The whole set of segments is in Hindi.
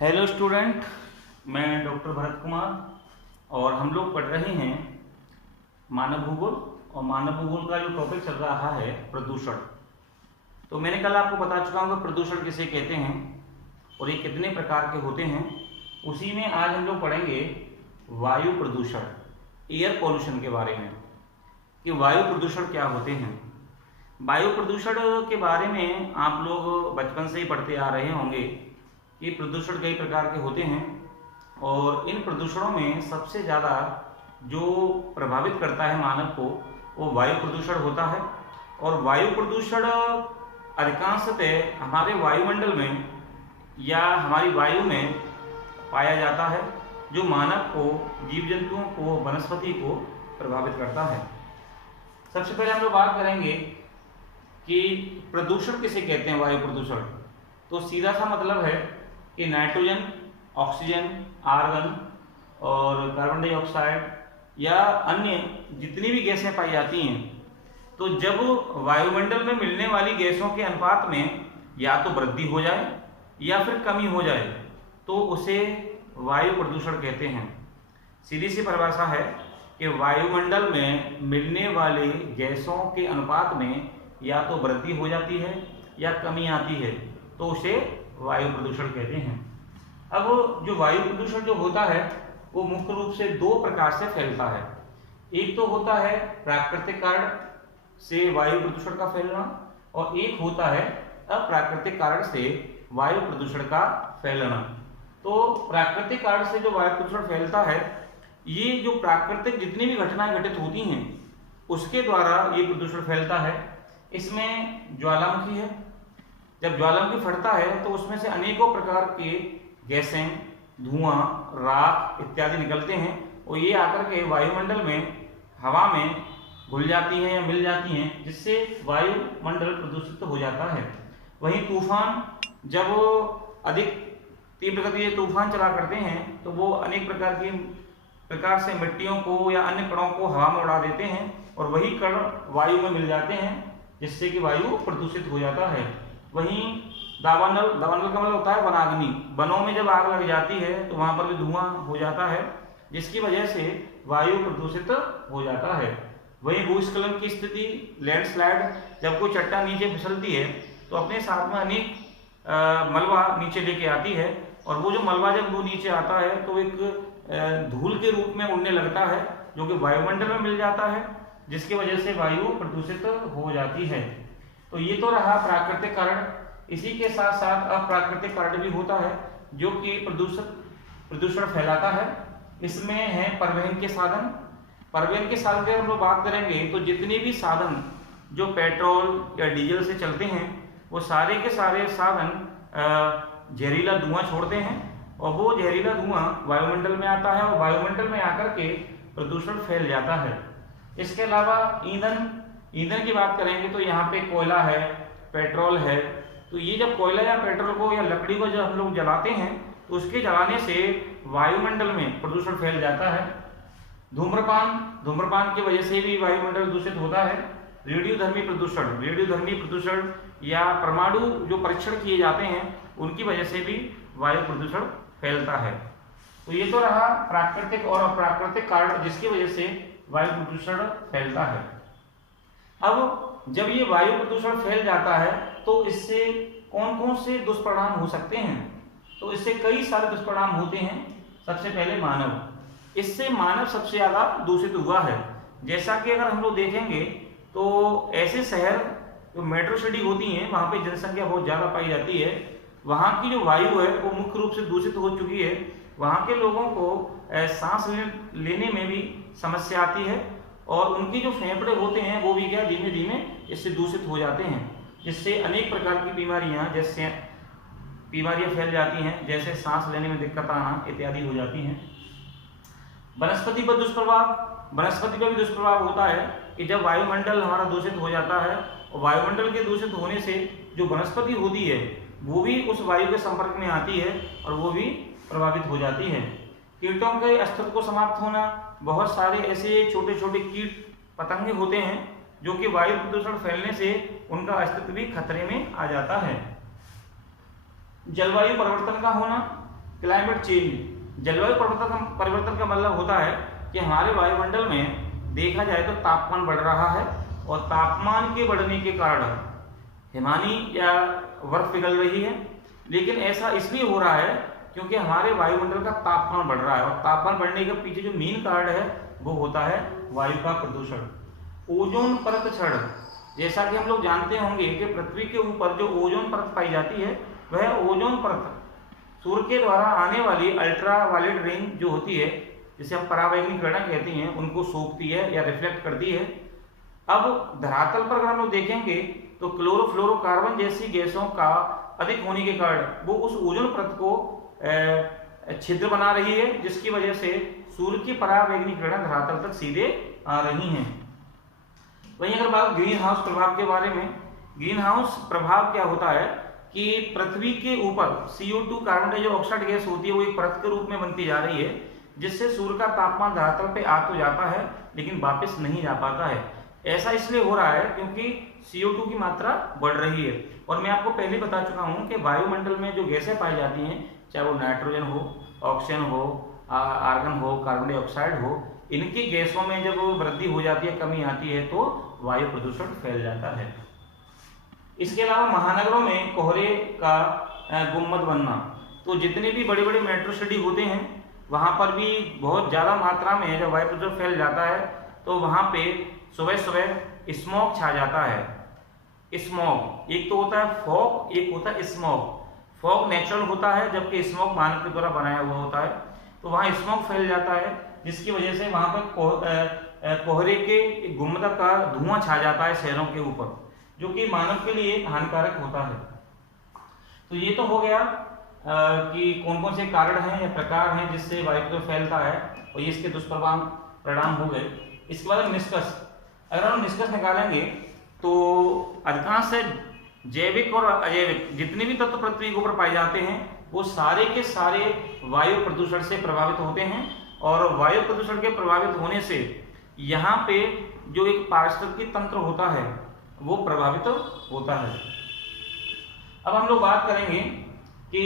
हेलो स्टूडेंट, मैं डॉक्टर भरत कुमार और हम लोग पढ़ रहे हैं मानव भूगोल। और मानव भूगोल का जो टॉपिक चल रहा है प्रदूषण। तो मैंने कल आपको बता चुका हूँ कि प्रदूषण किसे कहते हैं और ये कितने प्रकार के होते हैं। उसी में आज हम लोग पढ़ेंगे वायु प्रदूषण, एयर पॉल्यूशन के बारे में कि वायु प्रदूषण क्या होते हैं। वायु प्रदूषण के बारे में आप लोग बचपन से ही पढ़ते आ रहे होंगे कि प्रदूषण कई प्रकार के होते हैं और इन प्रदूषणों में सबसे ज़्यादा जो प्रभावित करता है मानव को वो वायु प्रदूषण होता है। और वायु प्रदूषण अधिकांशतः हमारे वायुमंडल में या हमारी वायु में पाया जाता है, जो मानव को, जीव जंतुओं को, वनस्पति को प्रभावित करता है। सबसे पहले हम लोग बात करेंगे कि प्रदूषण किसे कहते हैं। वायु प्रदूषण तो सीधा सा मतलब है कि नाइट्रोजन, ऑक्सीजन, आर्गन और कार्बन डाइऑक्साइड या अन्य जितनी भी गैसें पाई जाती हैं, तो जब वायुमंडल में मिलने वाली गैसों के अनुपात में या तो वृद्धि हो जाए या फिर कमी हो जाए तो उसे वायु प्रदूषण कहते हैं। सीधी सी परिभाषा है कि वायुमंडल में मिलने वाले गैसों के अनुपात में या तो वृद्धि हो जाती है या कमी आती है तो उसे वायु प्रदूषण कहते हैं। अब जो वायु प्रदूषण जो होता है वो मुख्य रूप से दो प्रकार से फैलता है। एक तो होता है प्राकृतिक कारण से वायु प्रदूषण का फैलना और एक होता है अप्राकृतिक कारण से वायु प्रदूषण का फैलना। तो प्राकृतिक कारण से जो वायु प्रदूषण फैलता है, ये जो प्राकृतिक जितनी भी घटनाएं घटित होती हैं उसके द्वारा ये प्रदूषण फैलता है। इसमें ज्वालामुखी है, जब ज्वालामुखी फटता है तो उसमें से अनेकों प्रकार के गैसें, धुआं, राख इत्यादि निकलते हैं और ये आकर के वायुमंडल में, हवा में घुल जाती हैं या मिल जाती हैं, जिससे वायुमंडल प्रदूषित हो जाता है। वहीं तूफान, जब अधिक तीव्र गति से तूफान चला करते हैं तो वो अनेक प्रकार से मिट्टियों को या अन्य कणों को हवा में उड़ा देते हैं और वही कण वायु में मिल जाते हैं, जिससे कि वायु प्रदूषित हो जाता है। वहीं दावानल का मतलब होता है वनाग्नि। वनों में जब आग लग जाती है तो वहां पर भी धुआं हो जाता है, जिसकी वजह से वायु प्रदूषित हो जाता है। वहीं भूस्खलन की स्थिति, लैंडस्लाइड, जब कोई चट्टान नीचे फिसलती है तो अपने साथ में अनेक मलबा नीचे लेके आती है और वो जो मलबा जब वो नीचे आता है तो एक धूल के रूप में उड़ने लगता है, जो कि वायुमंडल में मिल जाता है, जिसकी वजह से वायु प्रदूषित हो जाती है। तो ये तो रहा प्राकृतिक कारण। इसी के साथ साथ अप्राकृतिक कारण भी होता है जो कि प्रदूषण फैलाता है। इसमें है परिवहन के साधन। परिवहन के साधन की हम लोग बात करेंगे तो जितने भी साधन जो पेट्रोल या डीजल से चलते हैं वो सारे के सारे साधन जहरीला धुआं छोड़ते हैं और वो जहरीला धुआं वायुमंडल में आता है और वायुमंडल में आकर के प्रदूषण फैल जाता है। इसके अलावा ईंधन की बात करेंगे तो यहाँ पे कोयला है, पेट्रोल है। तो ये जब कोयला या पेट्रोल को या लकड़ी को जब हम लोग जलाते हैं तो उसके जलाने से वायुमंडल में प्रदूषण फैल जाता है। धूम्रपान की वजह से भी वायुमंडल दूषित होता है। रेडियोधर्मी प्रदूषण या परमाणु जो परीक्षण किए जाते हैं उनकी वजह से भी वायु प्रदूषण फैलता है। तो ये तो रहा प्राकृतिक और अप्राकृतिक कारण जिसकी वजह से वायु प्रदूषण फैलता है। अब जब ये वायु प्रदूषण फैल जाता है तो इससे कौन कौन से दुष्परिणाम हो सकते हैं? तो इससे कई सारे दुष्परिणाम होते हैं। सबसे पहले मानव, इससे मानव सबसे ज्यादा दूषित हुआ है। जैसा कि अगर हम लोग देखेंगे तो ऐसे शहर जो मेट्रो सिटी होती हैं वहां पे जनसंख्या बहुत ज्यादा पाई जाती है, वहां की जो वायु है वो मुख्य रूप से दूषित हो चुकी है। वहां के लोगों को सांस लेने में भी समस्या आती है और उनके जो फेफड़े होते हैं वो भी क्या धीमे धीमे इससे दूषित हो जाते हैं, जिससे अनेक प्रकार की बीमारियां फैल जाती हैं, जैसे सांस लेने में दिक्कत आना इत्यादि हो जाती हैं। वनस्पति पर भी दुष्प्रभाव होता है कि जब वायुमंडल हमारा दूषित हो जाता है और वायुमंडल के दूषित होने से जो वनस्पति होती है वो भी उस वायु के संपर्क में आती है और वो भी प्रभावित हो जाती है। कीटों के अस्तित्व को समाप्त होना, बहुत सारे ऐसे छोटे छोटे कीट पतंगे होते हैं जो कि वायु प्रदूषण फैलने से उनका अस्तित्व भी खतरे में आ जाता है। जलवायु परिवर्तन का होना, क्लाइमेट चेंज, जलवायु परिवर्तन का मतलब होता है कि हमारे वायुमंडल में देखा जाए तो तापमान बढ़ रहा है, और तापमान के बढ़ने के कारण हिमानी या बर्फ पिघल रही है। लेकिन ऐसा इसलिए हो रहा है क्योंकि हमारे वायुमंडल का तापमान बढ़ रहा है, और तापमान बढ़ने के पीछे जो मेन कारण है वो होता है वायु का प्रदूषण। ओजोन परत क्षरण, जैसा कि हम लोग जानते होंगे कि पृथ्वी के ऊपर जो ओजोन परत पाई जाती है वह ओजोन परत सूर्य के द्वारा आने वाली अल्ट्रावायलेट रेंज जो होती है, जिसे हम परावैंगनिक किरणें कहते हैं, उनको सोखती है या रिफ्लेक्ट करती है। अब धरातल पर अगर हम लोग देखेंगे तो क्लोरोफ्लोरोकार्बन जैसी गैसों का अधिक होने के कारण वो उस ओजोन परत को छिद्र बना रही है, जिसकी वजह से सूर्य की परावैंगनिक किरणें धरातल तक सीधे आ रही हैं। वहीं अगर बात ग्रीन हाउस प्रभाव के बारे में, ग्रीन हाउस प्रभाव क्या होता है कि पृथ्वी के ऊपर CO2 कार्बन डाइऑक्साइड गैस होती है, वो एक परत के रूप में बनती जा रही है, जिससे सूर्य का तापमान धरातल पे आ तो जाता है लेकिन वापस नहीं जा पाता है। ऐसा इसलिए हो रहा है क्योंकि CO2 की मात्रा बढ़ रही है। और मैं आपको पहले बता चुका हूं कि वायुमंडल में जो गैसें पाई जाती हैं, चाहे वो नाइट्रोजन हो, ऑक्सीजन हो, आर्गन हो, कार्बन डाइऑक्साइड हो, इनकी गैसों में जब वृद्धि हो जाती है, कमी आती है, तो वायु प्रदूषण फैल जाता है। इसके अलावा महानगरों में कोहरे का गुम्मद बनना, तो जितने भी बड़े बड़े मेट्रो सिटी होते हैं वहाँ पर भी बहुत ज़्यादा मात्रा में जब वायु प्रदूषण फैल जाता है तो वहाँ पे सुबह सुबह स्मॉग छा जाता है। स्मॉग एक तो होता है फॉग, एक होता है स्मॉग। फॉग नेचुरल होता है जबकि स्मॉग मानव के द्वारा बनाया हुआ होता है, तो वहाँ स्मॉग फैल जाता है, जिसकी वजह से वहाँ पर कोहरे के गुम्मद का धुआं छा जाता है शहरों के ऊपर, जो कि मानव के लिए हानिकारक होता है। तो ये तो हो गया कि कौन कौन से कारण हैं या प्रकार हैं जिससे वायु प्रदूषण फैलता है, और ये इसके दुष्परिणाम हो गए। इसके बाद निष्कर्ष, अगर हम निष्कर्ष निकालेंगे तो अधिकांश जैविक और अजैविक जितने भी तत्व पृथ्वी के ऊपर पाए जाते हैं वो सारे के सारे वायु प्रदूषण से प्रभावित होते हैं, और वायु प्रदूषण के प्रभावित होने से यहाँ पे जो एक पारिस्थितिकी तंत्र होता है वो प्रभावित होता है। अब हम लोग बात करेंगे कि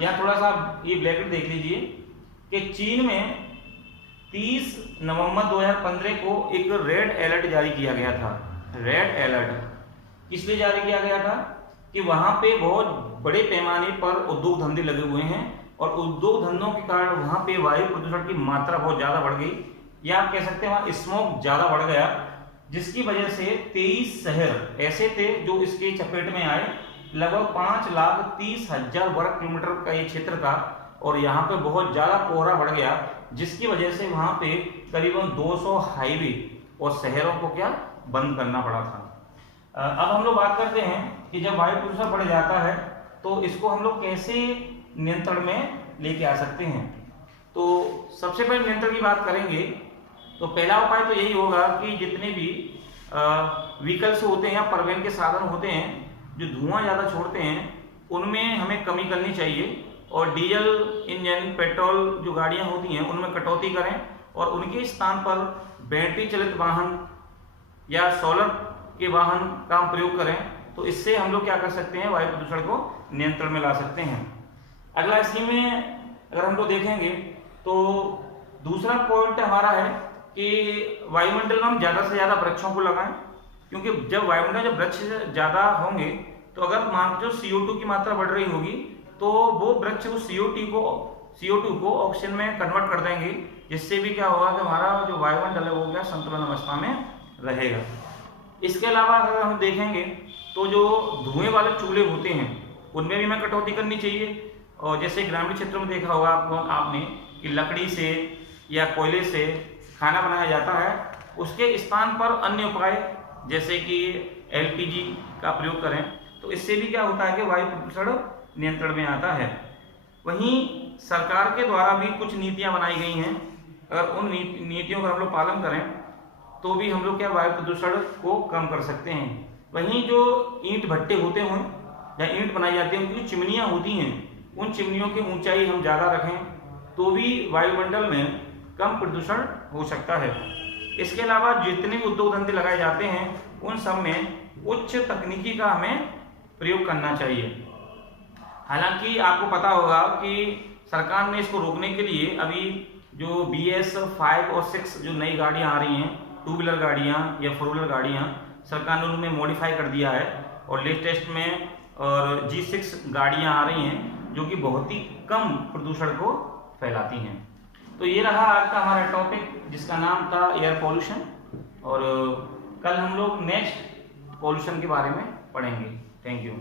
यहाँ थोड़ा सा ये ब्रैकेट देख लीजिए कि चीन में 30 नवंबर 2015 को एक रेड अलर्ट जारी किया गया था। रेड अलर्ट किस लिए जारी किया गया था कि वहां पे बहुत बड़े पैमाने पर उद्योग धंधे लगे हुए हैं, और उद्योग धंधों के कारण वहां पे वायु प्रदूषण की मात्रा बहुत ज्यादा बढ़ गई, या आप कह सकते हैं वहां स्मोक ज्यादा बढ़ गया, जिसकी वजह से 23 शहर ऐसे थे जो इसके चपेट में आए। लगभग 5,30,000 वर्ग किलोमीटर का ये क्षेत्र था, और यहाँ पे बहुत ज्यादा कोहरा बढ़ गया, जिसकी वजह से वहां पे करीबन 200 हाईवे और शहरों को क्या बंद करना पड़ा था। अब हम लोग बात करते हैं कि जब वायु प्रदूषण बढ़ जाता है तो इसको हम लोग कैसे नियंत्रण में लेके आ सकते हैं। तो सबसे पहले नियंत्रण की बात करेंगे तो पहला उपाय तो यही होगा कि जितने भी व्हीकल्स होते हैं या परिवहन के साधन होते हैं जो धुआं ज़्यादा छोड़ते हैं उनमें हमें कमी करनी चाहिए, और डीजल इंजन पेट्रोल जो गाड़ियां होती हैं उनमें कटौती करें, और उनके स्थान पर बैटरी चलित वाहन या सोलर के वाहन का हम प्रयोग करें। तो इससे हम लोग क्या कर सकते हैं, वायु प्रदूषण को नियंत्रण में ला सकते हैं। अगला इसी में अगर हम लोग देखेंगे तो दूसरा पॉइंट हमारा है कि वायुमंडल में हम ज़्यादा से ज़्यादा वृक्षों को लगाएं, क्योंकि जब वायुमंडल जब वृक्ष ज़्यादा होंगे तो अगर मान जो CO2 की मात्रा बढ़ रही होगी तो वो वृक्ष उस CO2 को ऑक्सीजन में कन्वर्ट कर देंगे, जिससे भी क्या होगा कि हमारा जो वायुमंडल है वो क्या संतुलन अवस्था में रहेगा। इसके अलावा अगर हम देखेंगे तो जो धुएं वाले चूल्हे होते हैं उनमें भी हमें कटौती करनी चाहिए, और जैसे ग्रामीण क्षेत्रों में देखा होगा आपने कि लकड़ी से या कोयले से खाना बनाया जाता है, उसके स्थान पर अन्य उपाय जैसे कि LPG का प्रयोग करें, तो इससे भी क्या होता है कि वायु प्रदूषण नियंत्रण में आता है। वहीं सरकार के द्वारा भी कुछ नीतियां बनाई गई हैं, अगर उन नीतियों का हम लोग पालन करें तो भी हम लोग क्या वायु प्रदूषण को कम कर सकते हैं। वहीं जो ईंट भट्टे होते हैं या ईंट बनाई जाती है उनकी चिमनियाँ होती हैं, उन चिमनियों की ऊंचाई हम ज़्यादा रखें तो भी वायुमंडल में कम प्रदूषण हो सकता है। इसके अलावा जितने भी उद्योग धंधे लगाए जाते हैं उन सब में उच्च तकनीकी का हमें प्रयोग करना चाहिए। हालांकि आपको पता होगा कि सरकार ने इसको रोकने के लिए अभी जो BS 5 और 6 जो नई गाड़ियां आ रही हैं, 2 व्हीलर गाड़ियां या 4 व्हीलर गाड़ियां, सरकार ने उनमें मॉडिफाई कर दिया है और लेटेस्ट में और G6 गाड़ियां आ रही हैं जो कि बहुत ही कम प्रदूषण को फैलाती हैं। तो ये रहा आज का हमारा टॉपिक जिसका नाम था एयर पॉल्यूशन, और कल हम लोग नेक्स्ट पॉल्यूशन के बारे में पढ़ेंगे। Thank you.